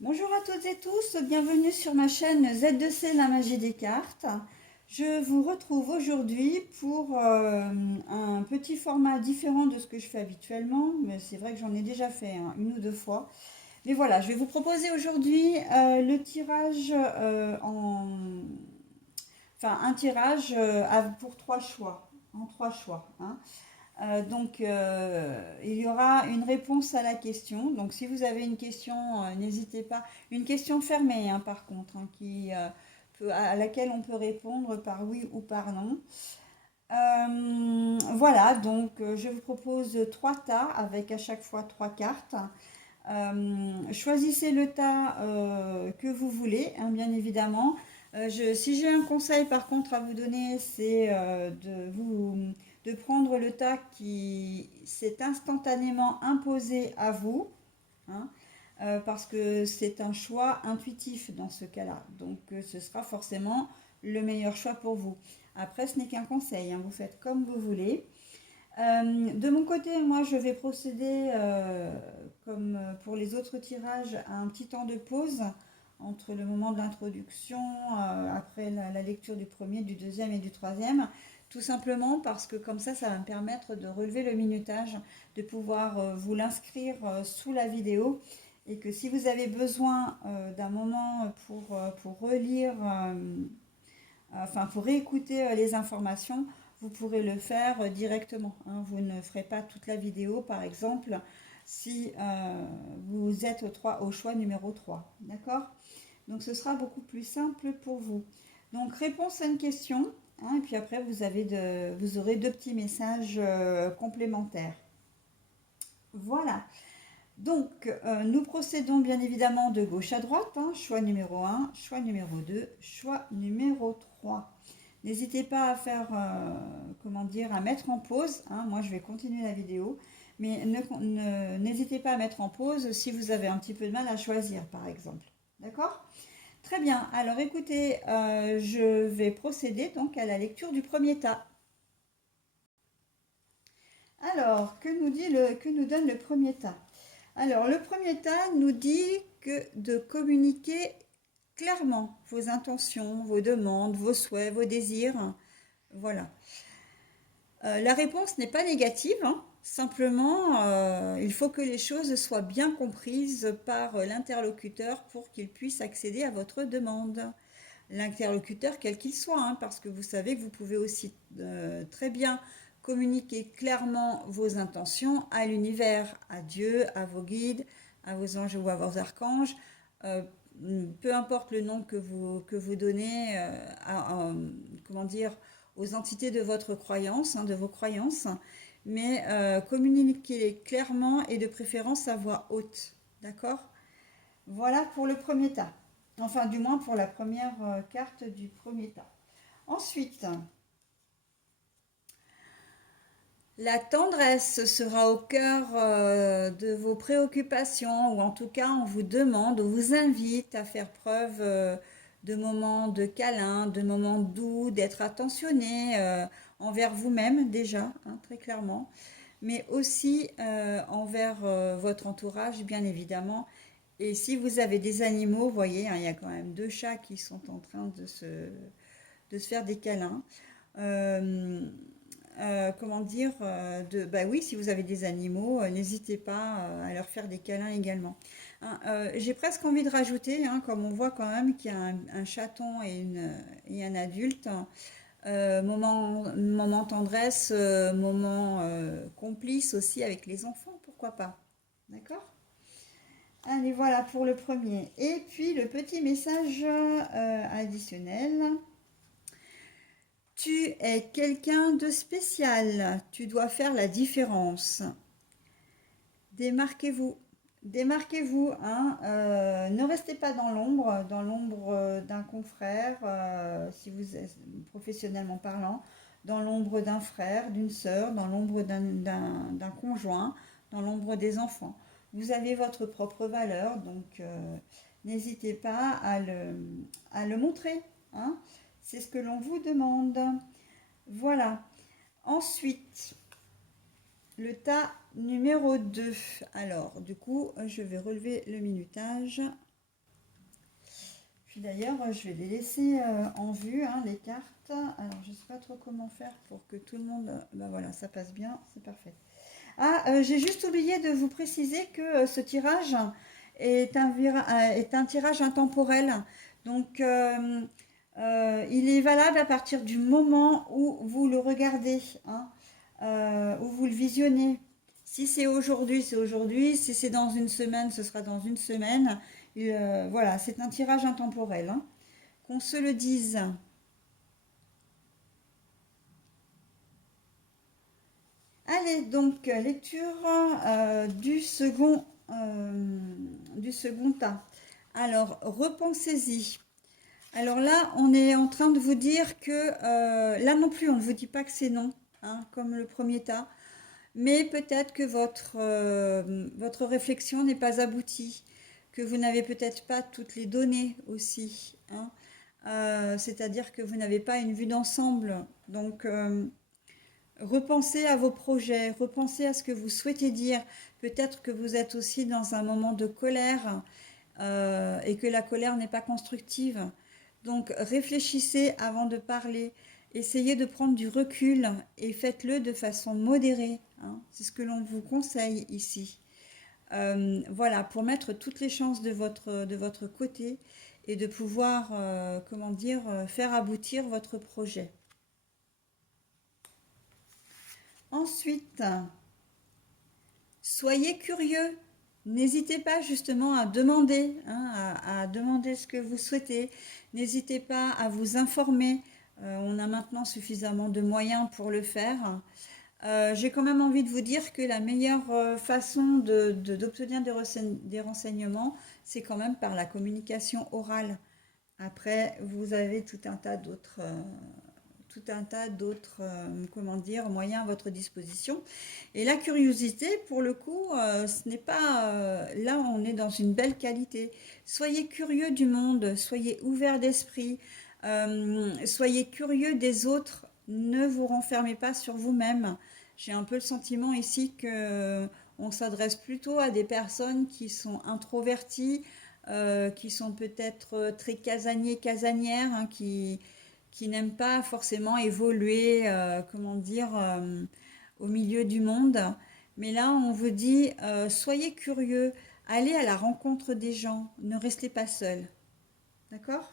Bonjour à toutes et tous, bienvenue sur ma chaîne Z2C La Magie des Cartes. Je vous retrouve aujourd'hui pour un petit format différent de ce que je fais habituellement, mais c'est vrai que j'en ai déjà fait une ou deux fois. Mais voilà, je vais vous proposer aujourd'hui le tirage enfin un tirage pour trois choix, en trois choix, hein. Il y aura une réponse à la question. Donc, si vous avez une question, n'hésitez pas. Une question fermée, hein, par contre, hein, à laquelle on peut répondre par oui ou par non. Voilà, je vous propose trois tas avec à chaque fois trois cartes. Choisissez le tas que vous voulez, hein, bien évidemment. Si j'ai un conseil par contre à vous donner, c'est de prendre le tas qui s'est instantanément imposé à vous, hein, parce que c'est un choix intuitif dans ce cas-là. Ce sera forcément le meilleur choix pour vous. Après, ce n'est qu'un conseil, hein, vous faites comme vous voulez. De mon côté, moi, je vais procéder, comme pour les autres tirages, à un petit temps de pause entre le moment de l'introduction, après la lecture du premier, du deuxième et du troisième, tout simplement parce que comme ça va me permettre de relever le minutage, de pouvoir vous l'inscrire sous la vidéo, et que si vous avez besoin d'un moment pour relire, enfin pour réécouter les informations, vous pourrez le faire directement, hein. Vous ne ferez pas toute la vidéo, par exemple, si vous êtes au choix numéro 3. D'accord? Donc ce sera beaucoup plus simple pour vous. Donc réponse à une question, hein, et puis après vous aurez deux petits messages complémentaires. Voilà. Nous procédons bien évidemment de gauche à droite, hein. Choix numéro 1, choix numéro 2, choix numéro 3. N'hésitez pas à faire, comment dire, à mettre en pause, hein. Moi, je vais continuer la vidéo, mais n'hésitez pas à mettre en pause si vous avez un petit peu de mal à choisir, par exemple. D'accord? Très bien. Alors, écoutez, je vais procéder donc à la lecture du premier tas. Alors, que nous donne le premier tas? Alors, le premier tas nous dit que de communiquer clairement vos intentions, vos demandes, vos souhaits, vos désirs. Voilà. La réponse n'est pas négative, hein. Simplement, il faut que les choses soient bien comprises par l'interlocuteur pour qu'il puisse accéder à votre demande. L'interlocuteur, quel qu'il soit, hein, parce que vous savez que vous pouvez aussi très bien communiquer clairement vos intentions à l'univers, à Dieu, à vos guides, à vos anges ou à vos archanges. Euh, Peu importe le nom que vous donnez comment dire, aux entités de votre croyance, hein, de vos croyances, mais communiquez-les clairement et de préférence à voix haute. D'accord? Voilà pour le premier tas. Enfin, du moins pour la première carte du premier tas. Ensuite, la tendresse sera au cœur de vos préoccupations, ou en tout cas, on vous demande, on vous invite à faire preuve de moments de câlin, de moments doux, d'être attentionné envers vous-même déjà, hein, très clairement, mais aussi envers votre entourage, bien évidemment. Et si vous avez des animaux, vous voyez, hein, il y a quand même deux chats qui sont en train de se faire des câlins. Euh, Comment dire, bah oui, si vous avez des animaux, n'hésitez pas à leur faire des câlins également. Hein, j'ai presque envie de rajouter, hein, comme on voit quand même qu'il y a un chaton et un adulte, hein, moment tendresse, moment complice aussi avec les enfants, pourquoi pas. D'accord? Allez, voilà pour le premier. Et puis le petit message additionnel. Tu es quelqu'un de spécial. Tu dois faire la différence. Démarquez-vous. Démarquez-vous, hein. Ne restez pas dans l'ombre d'un confrère, si vous êtes professionnellement parlant, dans l'ombre d'un frère, d'une sœur, dans l'ombre d'un conjoint, dans l'ombre des enfants. Vous avez votre propre valeur, n'hésitez pas à le montrer, hein. C'est ce que l'on vous demande. Voilà. Ensuite, le tas numéro 2. Alors, du coup, je vais relever le minutage. Puis d'ailleurs, je vais les laisser en vue, hein, les cartes. Alors, je ne sais pas trop comment faire pour que tout le monde... Ben voilà, ça passe bien, c'est parfait. Ah, j'ai juste oublié de vous préciser que ce tirage est un tirage intemporel. Donc, il est valable à partir du moment où vous le regardez, hein, où vous le visionnez. Si c'est aujourd'hui, c'est aujourd'hui. Si c'est dans une semaine, ce sera dans une semaine. Voilà, c'est un tirage intemporel, hein, qu'on se le dise. Allez, donc, lecture du second tas. Alors, repensez-y. Alors là, on est en train de vous dire que, là non plus, on ne vous dit pas que c'est non, hein, comme le premier tas, mais peut-être que votre réflexion n'est pas aboutie, que vous n'avez peut-être pas toutes les données aussi, hein. C'est-à-dire que vous n'avez pas une vue d'ensemble. Donc, repensez à vos projets, repensez à ce que vous souhaitez dire. Peut-être que vous êtes aussi dans un moment de colère et que la colère n'est pas constructive. Donc réfléchissez avant de parler. Essayez de prendre du recul et faites-le de façon modérée, hein. C'est ce que l'on vous conseille ici. Voilà, pour mettre toutes les chances de votre côté et de pouvoir, comment dire, faire aboutir votre projet. Ensuite, soyez curieux. N'hésitez pas justement à demander, hein, à demander ce que vous souhaitez. N'hésitez pas à vous informer. On a maintenant suffisamment de moyens pour le faire. J'ai quand même envie de vous dire que la meilleure façon d'obtenir des renseignements, c'est quand même par la communication orale. Après, vous avez tout un tas d'autres, comment dire, moyens à votre disposition. Et la curiosité, pour le coup, ce n'est pas... là, on est dans une belle qualité. Soyez curieux du monde, soyez ouverts d'esprit, soyez curieux des autres, ne vous renfermez pas sur vous-même. J'ai un peu le sentiment ici que on s'adresse plutôt à des personnes qui sont introverties, qui sont peut-être très casaniers, casanières, hein, qui n'aiment pas forcément évoluer, comment dire, au milieu du monde. Mais là, on vous dit, soyez curieux, allez à la rencontre des gens, ne restez pas seul. D'accord?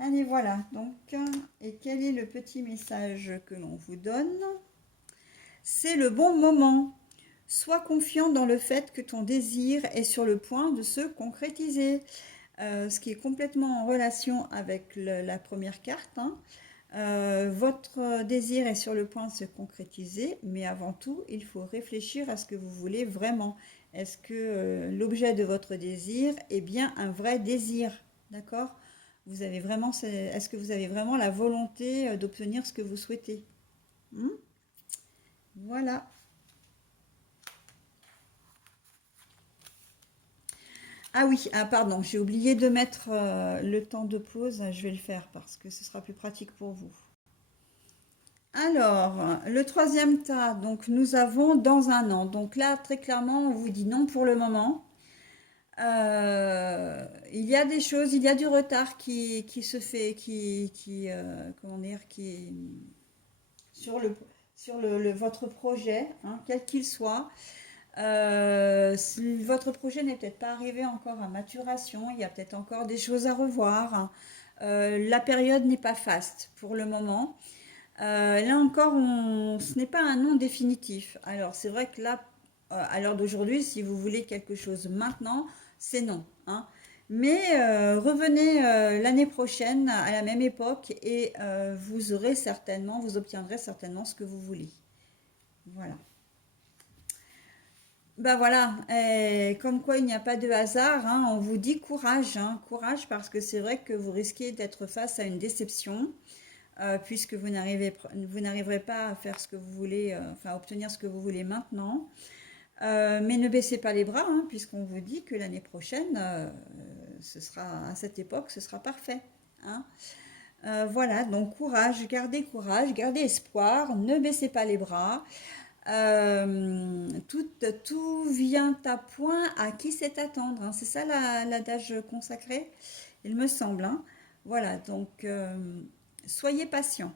Allez, voilà. Donc, et quel est le petit message que l'on vous donne? C'est le bon moment. Sois confiant dans le fait que ton désir est sur le point de se concrétiser. Ce qui est complètement en relation avec la première carte, hein. Votre désir est sur le point de se concrétiser, mais avant tout, il faut réfléchir à ce que vous voulez vraiment. Est-ce que l'objet de votre désir est bien un vrai désir? D'accord? Est-ce que vous avez vraiment la volonté d'obtenir ce que vous souhaitez? Voilà. Ah oui, ah pardon, j'ai oublié de mettre le temps de pause. Je vais le faire parce que ce sera plus pratique pour vous. Alors, le troisième tas, donc nous avons dans un an. Donc là, très clairement, on vous dit non pour le moment. Il y a des choses, il y a du retard qui se fait, comment dire, qui sur votre projet, hein, quel qu'il soit. Si votre projet n'est peut-être pas arrivé encore à maturation, il y a peut-être encore des choses à revoir. La période n'est pas faste pour le moment. Là encore, ce n'est pas un non définitif. Alors c'est vrai que là, à l'heure d'aujourd'hui, si vous voulez quelque chose maintenant, c'est non, hein. Mais revenez l'année prochaine à la même époque et vous obtiendrez certainement ce que vous voulez. Voilà. Ben voilà, comme quoi il n'y a pas de hasard, hein, on vous dit courage, hein, courage parce que c'est vrai que vous risquez d'être face à une déception puisque vous n'arriverez pas à faire ce que vous voulez, enfin obtenir ce que vous voulez maintenant. Mais ne baissez pas les bras, hein, puisqu'on vous dit que l'année prochaine, ce sera à cette époque, ce sera parfait, hein. Voilà, donc courage, gardez espoir, ne baissez pas les bras. tout vient à point à qui sait attendre, hein. C'est ça l'adage consacré, il me semble, hein. Voilà, donc soyez patient.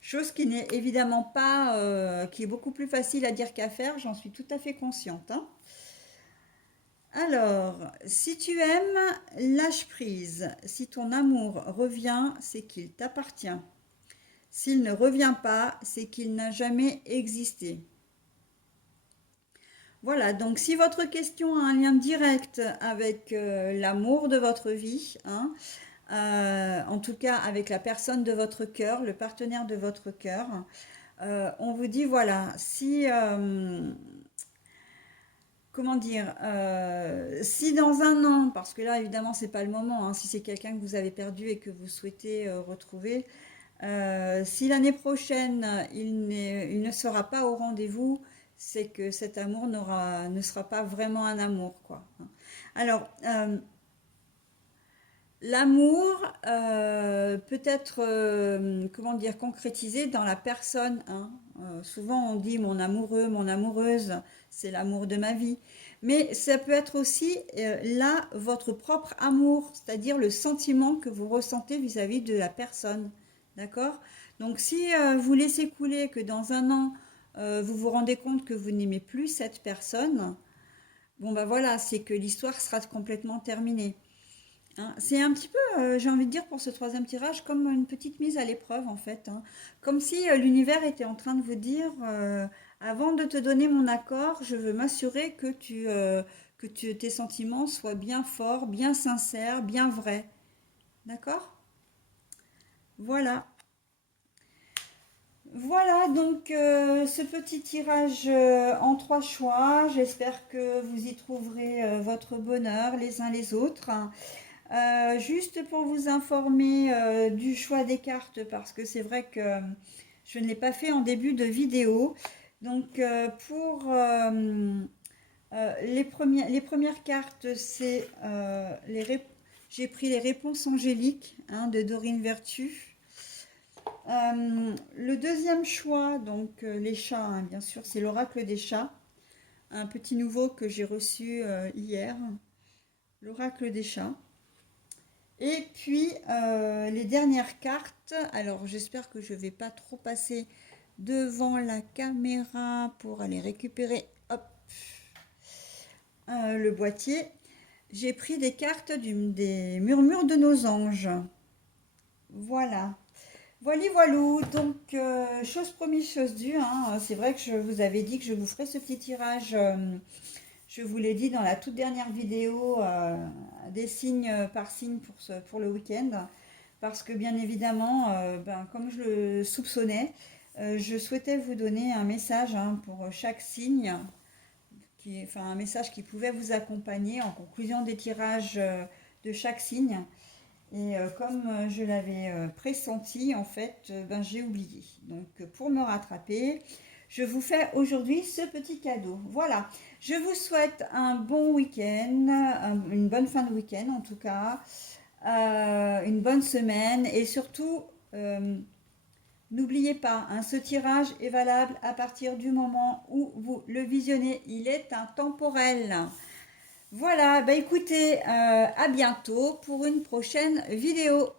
Chose qui n'est évidemment pas, qui est beaucoup plus facile à dire qu'à faire, j'en suis tout à fait consciente, hein. Alors, si tu aimes, lâche prise. Si ton amour revient, c'est qu'il t'appartient. S'il ne revient pas, c'est qu'il n'a jamais existé. Voilà, donc si votre question a un lien direct avec l'amour de votre vie, hein, en tout cas avec la personne de votre cœur, le partenaire de votre cœur, on vous dit voilà, si comment dire, si dans un an, parce que là évidemment c'est pas le moment, hein, si c'est quelqu'un que vous avez perdu et que vous souhaitez retrouver, si l'année prochaine il ne sera pas au rendez-vous, c'est que cet amour ne sera pas vraiment un amour, quoi. Alors, l'amour peut être, comment dire, concrétisé dans la personne, hein. Souvent on dit mon amoureux, mon amoureuse, c'est l'amour de ma vie. Mais ça peut être aussi là votre propre amour, c'est-à-dire le sentiment que vous ressentez vis-à-vis de la personne. D'accord? Donc si vous laissez couler que dans un an, vous vous rendez compte que vous n'aimez plus cette personne, bon ben voilà, c'est que l'histoire sera complètement terminée. Hein, c'est un petit peu, j'ai envie de dire pour ce troisième tirage, comme une petite mise à l'épreuve en fait, hein. Comme si l'univers était en train de vous dire, avant de te donner mon accord, je veux m'assurer tes sentiments soient bien forts, bien sincères, bien vrais. D'accord? Voilà. Voilà donc ce petit tirage en trois choix. J'espère que vous y trouverez votre bonheur les uns les autres. Juste pour vous informer du choix des cartes, parce que c'est vrai que je ne l'ai pas fait en début de vidéo. Donc pour les premières cartes, c'est j'ai pris les réponses angéliques, hein, de Dorine Vertu. Le deuxième choix, donc les chats, hein, bien sûr, c'est l'oracle des chats, un petit nouveau que j'ai reçu hier, l'oracle des chats. Et puis les dernières cartes, alors j'espère que je ne vais pas trop passer devant la caméra pour aller récupérer hop, le boîtier. J'ai pris des cartes des murmures de nos anges. Voilà. Voilà, voilou. Donc, chose promise, chose due, hein. C'est vrai que je vous avais dit que je vous ferais ce petit tirage. Je vous l'ai dit dans la toute dernière vidéo, des signes par signe pour le week-end. Parce que bien évidemment, comme je le soupçonnais, je souhaitais vous donner un message, hein, pour chaque signe, enfin un message qui pouvait vous accompagner en conclusion des tirages de chaque signe. Et comme je l'avais pressenti, en fait, j'ai oublié. Donc pour me rattraper, je vous fais aujourd'hui ce petit cadeau. Voilà, je vous souhaite un bon week-end, une bonne fin de week-end en tout cas, une bonne semaine et surtout, n'oubliez pas, hein, ce tirage est valable à partir du moment où vous le visionnez. Il est intemporel. Voilà, bah écoutez, à bientôt pour une prochaine vidéo.